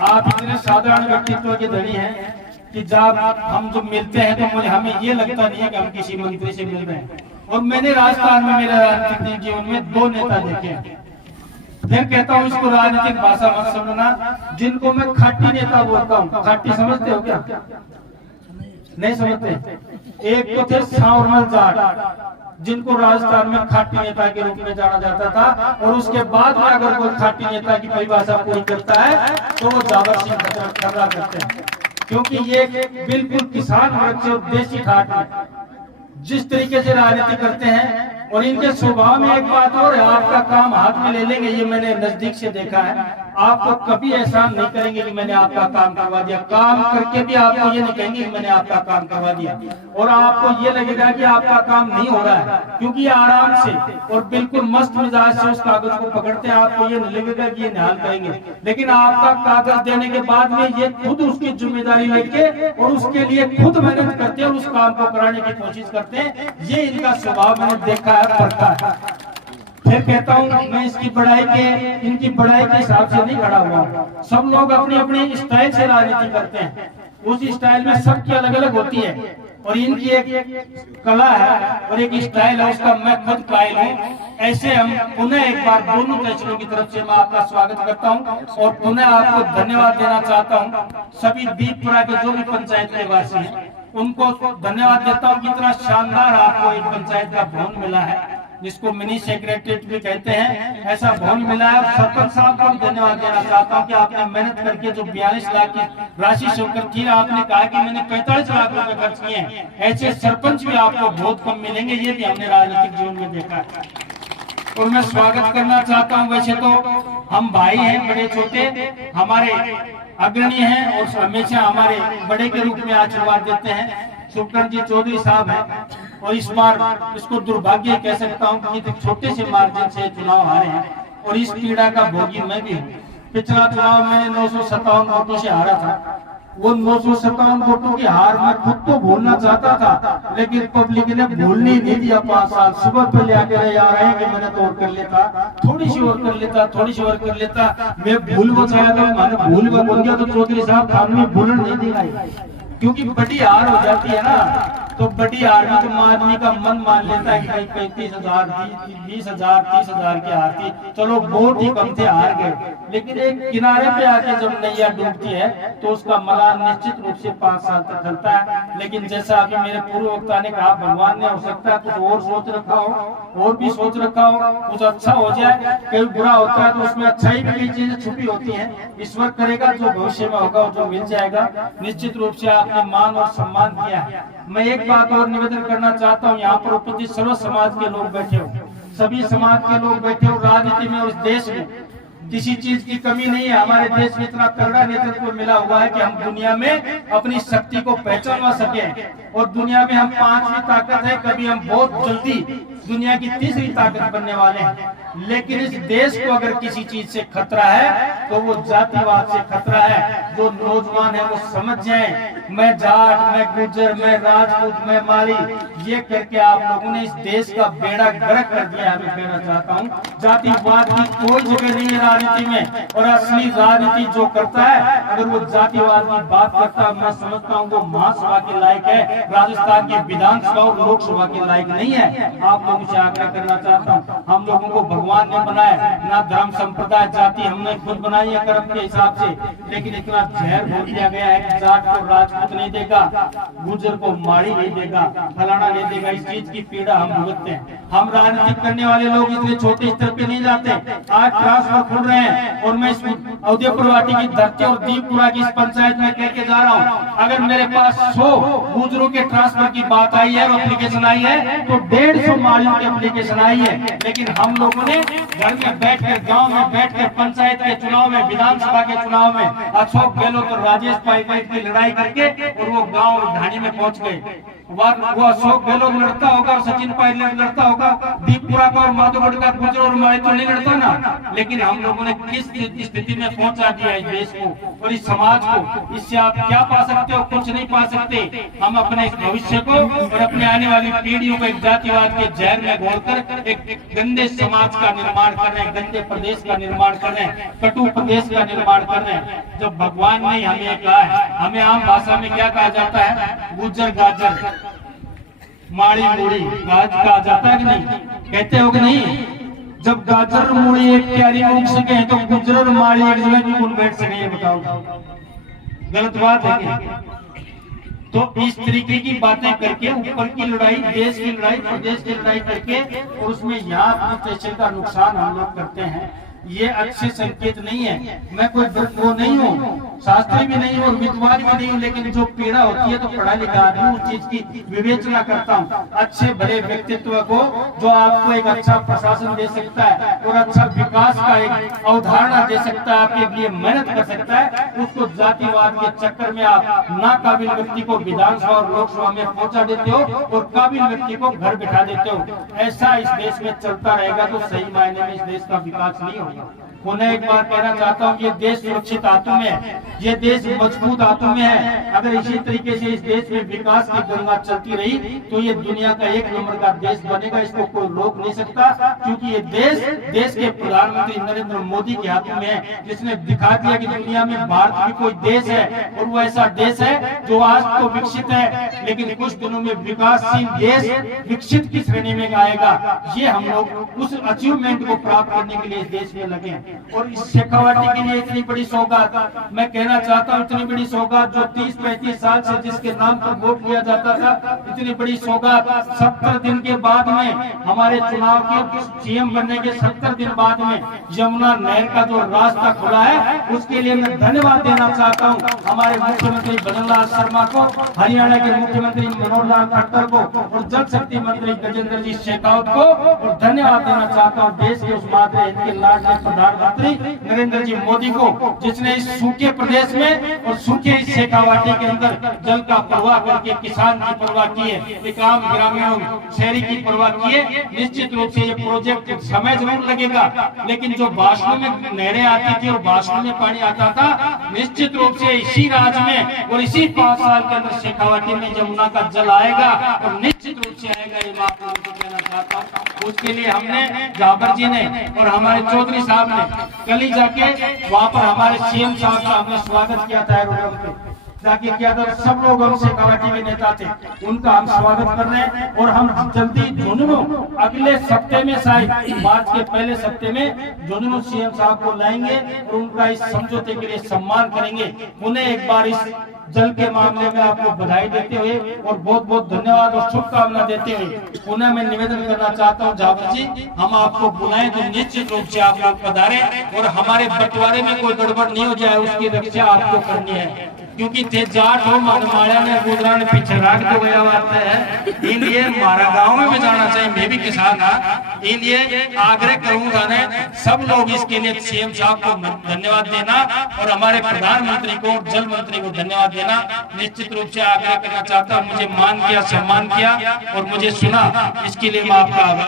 आप इतने साधारण व्यक्तित्व के धनी हैं कि जब हम जब मिलते हैं तो मुझे हमें ये लगता नहीं है कि हम किसी मंत्री से मिल रहे हैं। और मैंने राजस्थान में मेरे राजनीतिक जीवन में 2 नेता देखे हैं। फिर कहता हूँ इसको राजनीतिक भाषा मत समझना, जिनको मैं खाटी नेता बोलता हूँ। खाटी समझते हो क्या? नहीं समझते। एक तो थे सांवरमल जाट, जिनको राजस्थान में खाटी नेता के रूप में जाना जाता था, और उसके बाद में अगर कोई खाटी नेता की परिभाषा पूरी करता है तो वो जावर सिंह खर्रा करते हैं, क्योंकि ये बिल्कुल किसान वर्ग से और देसी ठाट है। जिस तरीके से राजनीति करते हैं, और इनके स्वभाव में एक बात और है, आपका काम हाथ में ले लेंगे, ये मैंने नजदीक से देखा है। आपको कभी एहसान नहीं करेंगे कि मैंने आपका काम करवा दिया, काम करके भी आपको ये नहीं कहेंगे कि मैंने आपका काम करवा दिया, और आपको ये लगेगा कि आपका काम नहीं हो रहा है, क्योंकि ये आराम से और बिल्कुल मस्त मिजाज से उस कागज को पकड़ते हैं। आपको ये नहीं लगेगा कि ये निहाल करेंगे, लेकिन आपका कागज देने के बाद में ये खुद उसकी जिम्मेदारी लेके और उसके लिए खुद मेहनत करते हैं और उस काम को कराने की कोशिश करते हैं। ये इनका स्वभाव मैंने देखा है, पढ़ता है। फिर कहता हूँ मैं इनकी बढ़ाई के हिसाब से नहीं खड़ा हुआ। सब लोग अपनी अपनी स्टाइल से राजनीति करते हैं, उस स्टाइल में सबकी अलग अलग होती है, और इनकी एक कला है और एक स्टाइल है, उसका मैं खुद कायल हूँ। ऐसे हम पुनः एक बार दोनों तहसीलों की तरफ से मैं आपका स्वागत करता हूँ और पुनः आपको धन्यवाद देना चाहता हूँ। सभी दीपपुरा के जो भी पंचायत के वासी हैं उनको धन्यवाद देता हूँ। कितना शानदार आपको एक पंचायत का भवन मिला है, जिसको मिनी सेक्रेटरीट भी कहते हैं, ऐसा भवन मिला है। सरपंच साहब को धन्यवाद देना चाहता हूँ कि आपने मेहनत करके जो 42 लाख की राशि स्वीकृत की, आपने कहा कि मैंने 45 लाख रुपए खर्च किए हैं। ऐसे सरपंच भी आपको बहुत कम मिलेंगे, ये भी हमने राजनीतिक जीवन में देखा है। और मैं स्वागत करना चाहता हूँ। वैसे तो हम भाई हैं, बड़े छोटे हमारे अग्रणी हैं और हमेशा हमारे बड़े के रूप में आशीर्वाद देते हैं। शुभकरण जी चौधरी साहब हैं, और इस बार इसको दुर्भाग्य कह सकता हूँ कि छोटे से मार्जिन से चुनाव हारे हैं, और इस पीड़ा का भोगी मैं भी हूँ। पिछला चुनाव मैंने 957 वोटों से हारा था। वो 957 वोटों की हार मैं खुद तो भूलना चाहता था, लेकिन पब्लिक ने भूलने नहीं दिया। 5 साल सुबह पहले आके यार है कि मैंने तो और कर लेता, थोड़ी सी और कर लेता, थोड़ी सी और कर लेता। मैं भूल बचाया था, मैंने भूल बोल दिया तो चौधरी साहब थाने भूलन नहीं दिलाई, क्योंकि बड़ी हार हो जाती है ना, तो बड़ी हार में तो आदमी का मन मान लेता है कि भाई 35,000, 20,000, 30,000 की हार थी, चलो बहुत ही कम थे, हार गए। लेकिन एक किनारे पे आके जब नैया डूबती है तो उसका मलाल निश्चित रूप से 5 साल तक चलता है। लेकिन जैसा अभी मेरे पूर्व वक्ता ने कहा, भगवान ने हो सकता है कुछ और सोच रखा हो, और भी सोच रखा हो, कुछ अच्छा हो जाए। कहीं बुरा होता है तो उसमें अच्छाई भी कई चीजें छुपी होती है। ईश्वर करेगा जो भविष्य में होगा जो मिल जाएगा। निश्चित रूप से आपने मान और सम्मान किया है। मैं एक बात और निवेदन करना चाहता हूँ, यहाँ पर उपस्थित सर्व समाज के लोग बैठे हो, सभी समाज के लोग बैठे हो। राजनीति में और इस देश में किसी चीज की कमी नहीं है। हमारे देश में इतना तगड़ा नेतृत्व मिला हुआ है कि हम दुनिया में अपनी शक्ति को पहचानवा सके, और दुनिया में हम 5वीं ताकत है, कभी हम बहुत जल्दी दुनिया की 3री ताकत बनने वाले हैं। लेकिन इस देश को अगर किसी चीज से खतरा है तो वो जातिवाद से खतरा है। जो नौजवान है वो समझ जाए, मैं जाट, मैं गुर्जर, मैं राजपूत, मैं माली, ये करके आप लोगों ने इस देश का बेड़ा गर्क कर दिया है। मैं कहना चाहता हूँ जातिवाद की कोई जगह नहीं है राजनीति में, और असली राजनीति जो करता है अगर वो जातिवाद की बात करता है, मैं समझता हूँ वो महासभा के लायक है, राजस्थान की विधानसभा और लोकसभा के लायक नहीं है। आप लोगों से आग्रह करना चाहता हूँ, हम लोगों को भगवान ने बनाया, ना धर्म संप्रदाय जाति हमने खुद बनाई है कर्म के हिसाब से, लेकिन इतना जहर भर दिया गया है कि जाट को राजपूत नहीं देगा, गुर्जर को माड़ी नहीं देगा, फलाना नहीं देगा। इस चीज की पीड़ा हम भुगतते हैं। हम राजनीति करने वाले लोग इतने छोटे स्तर पे नहीं जाते। आज ट्रांसफर खुल रहे हैं, और मैं इस उदयपुर वाटी की धरती और दीपपुरा की इस पंचायत में कह के जा रहा हूँ, अगर मेरे पास 100 गुर्जरों के ट्रांसफर की बात आई है, एप्लीकेशन आई है, तो 150 माड़ियों की एप्लीकेशन आई है। लेकिन हम लोगों ने घर में बैठकर, गांव में बैठकर, पंचायत के चुनाव में, विधानसभा के चुनाव में अशोक गहलोत और राजेश पाइलट की लड़ाई करके और वो गांव ढाणी में पहुंच गए। वो अशोक गहलोत लड़ता होगा और सचिन पायलट लड़ता होगा, दीपपुरा का और माधोगढ़ का गुजर और माए तो नहीं लड़ता ना। लेकिन हम लोगों ने किस स्थिति में पहुंचा दिया इस देश को और इस समाज को। इससे आप क्या पा सकते हो? कुछ नहीं पा सकते। हम अपने इस भविष्य को और अपने आने वाली पीढ़ियों को एक जातिवाद के जहर में घोलकर एक गंदे समाज का निर्माण कर रहे हैं, गंदे प्रदेश का निर्माण कर रहे हैं, कटु प्रदेश का निर्माण कर रहे हैं। जब भगवान ने हमें कहा है, हमें आम भाषा में क्या कहा जाता है? गुज्जर गाजर माड़ी मूड़ी गाज कहा जाता है कि नहीं? कहते हो कि नहीं? जब गाजर मूड़ी एक क्यारी में उग सके तो गुज्जर और माड़ी एक जगह क्यों कौन बैठ सके? ये बताओ, गलत बात है क्या? तो इस तरीके की बातें करके ऊपर की लड़ाई, देश की लड़ाई, प्रदेश की लड़ाई करके और उसमें यहाँ तहसील का नुकसान हम लोग करते हैं, ये अच्छे संकेत नहीं है। मैं कोई वो नहीं हूँ, शास्त्री भी नहीं हूँ और विद्वान भी नहीं हूँ, लेकिन जो पीड़ा होती है तो पढ़ा लिखा आदमी उस चीज की विवेचना करता हूँ। अच्छे भले व्यक्तित्व को जो आपको एक अच्छा प्रशासन दे सकता है और अच्छा विकास का एक अवधारणा दे सकता है, आपके लिए मेहनत कर सकता है, उसको जातिवाद के चक्कर में आप नाकाबिल व्यक्ति को विधानसभा और लोकसभा में पहुंचा देते हो और काबिल व्यक्ति को घर बिठा देते हो। ऐसा इस देश में चलता रहेगा तो सही मायने में इस देश का विकास नहीं होगा। उन्हें एक बार कहना चाहता हूँ, ये देश सुरक्षित हाथों में है, ये देश मजबूत हाथों में है। अगर इसी तरीके से इस देश में विकास की गंगा चलती रही तो ये दुनिया का एक नंबर का देश बनेगा, इसको कोई रोक नहीं सकता। क्योंकि ये देश के प्रधानमंत्री नरेंद्र मोदी के हाथों में है, जिसने दिखा दिया कि दुनिया में भारत भी कोई देश है और वो ऐसा देश है जो आज तो विकसित है, लेकिन कुछ दिनों में विकासशील देश विकसित की श्रेणी में आएगा। ये हम लोग उस अचीवमेंट को प्राप्त करने के लिए इस देश में लगे। और इस शेखावाटी के लिए इतनी बड़ी सौगात मैं कहना चाहता हूँ, इतनी बड़ी सौगात जो 30-35 साल से जिसके नाम पर वोट किया जाता था, इतनी बड़ी सौगात 70 दिन के बाद में, हमारे चुनाव के सीएम बनने के 70 दिन बाद में यमुना नहर का जो रास्ता खुला है, उसके लिए मैं धन्यवाद देना चाहता हूँ हमारे मुख्यमंत्री भजन लाल शर्मा को, हरियाणा के मुख्यमंत्री मनोहर लाल खट्टर को और जल शक्ति मंत्री गजेंद्र जी शेखावत को, और धन्यवाद देना चाहता हूँ देश के उस मातृ इनके लाडले प्रधानमंत्री नरेंद्र जी मोदी को, जिसने इस सूखे प्रदेश में और सूखे इस शेखावाटी के अंदर जल का प्रवाह करके किसान की परवाह की है, एक आम ग्रामीणों शहरी की परवाह की है। निश्चित रूप से ये प्रोजेक्ट समय जरूर लगेगा, लेकिन जो भाषणों में नहरें आती थी और भाषणों में पानी आता था, निश्चित रूप से इसी राज्य में और इसी 5 साल के अंदर शेखावाटी में यमुना का जल आएगा और निश्चित रूप से आएगा। ये मैं आप लोगों को कहना चाहता हूँ। उसके लिए हमने जाबर जी ने और हमारे चौधरी साहब ने कल ही जाके वहाँ पर हमारे सीएम साहब का हमने स्वागत किया था, एरोड्रम पे जाके किया था। सब लोग हम शेखावाटी के नेता थे, उनका हम स्वागत कर रहे हैं। और हम जल्दी झुंझुनू अगले सप्ते में, शायद मार्च के पहले सप्ते में झुंझुनू सीएम साहब को लाएंगे और उनका इस समझौते के लिए सम्मान करेंगे। उन्हें एक बार इस जल के मामले में आपको बधाई देते हुए और बहुत बहुत धन्यवाद और शुभकामना देते हुए उन्हें मैं निवेदन करना चाहता हूं, जाबर जी हम आपको बुलाएं तो निश्चित रूप से आप लोग पधारें और हमारे बंटवारे में कोई गड़बड़ नहीं हो जाए, उसकी रक्षा आपको करनी है। क्योंकि ते जाट हो माड़िया ने गुजरा ने पीछे राख तो गया बात है, इसलिए हमारा गांव में जाना चाहिए। मैं भी किसान था, इसलिए आग्रह करूंगा ने सब लोग इसके लिए सीएम साहब को धन्यवाद देना और हमारे प्रधानमंत्री को, जल मंत्री को धन्यवाद देना। निश्चित रूप से आग्रह करना चाहता हूँ, मुझे मान किया, सम्मान किया और मुझे सुना, इसके लिए मैं आपका